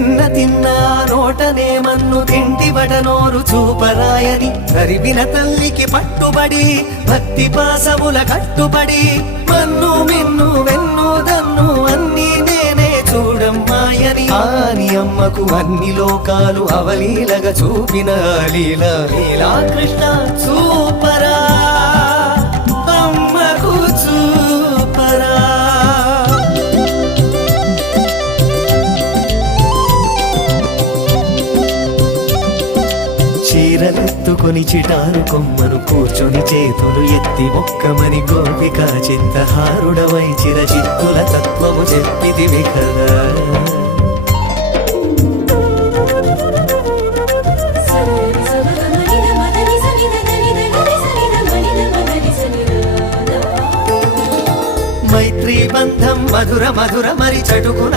వెన్న తిన్నా నోటనే మన్ను తింటిబట నోరు చూపరాయని తరివిన తల్లికి పట్టుబడి భక్తి పాసముల కట్టుబడి మన్ను మిన్ను వెన్ను దన్ను అన్నీ నేనే చూడమ్మాయని ఆని అమ్మకు అన్ని లోకాలు అవలీలగా చూపిన లీలా లీలా కృష్ణ చూపరా అమ్మకు చూపరా. చీరలెత్తుకొని చిటారు కొమ్మను కూర్చొని చేతులు ఎత్తి మొక్కమని గోపిక చిత్తహారుడవై చిరచిత్తుల తత్వము చెప్పితివి కదా. మైత్రీ బంధం మధుర మధుర మరి చటుకున